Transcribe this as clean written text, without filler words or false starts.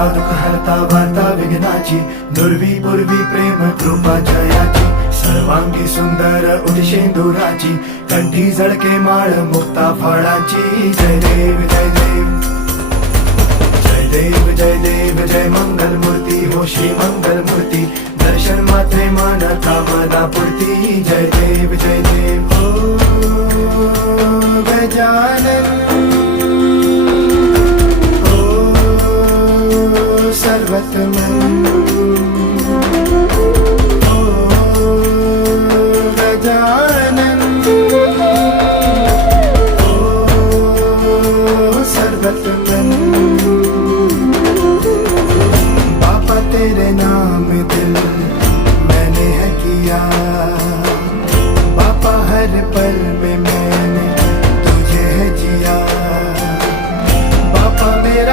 हरता दुःख हरता वार्ता विघ्नाची, दुर्वी पूर्वी प्रेम कृपा जयाची, सर्वांगी सुंदर उदिशेंदुराची, कंठी झळके माळ मुक्ता फळाची. जय देव जय देव जय देव जय देव जय मंगल मूर्ती हो श्री मंगल मूर्ती, दर्शन मात्रे मन कामना पूर्ती. जय देव जय देव हो गजानन हो सर्वतमन.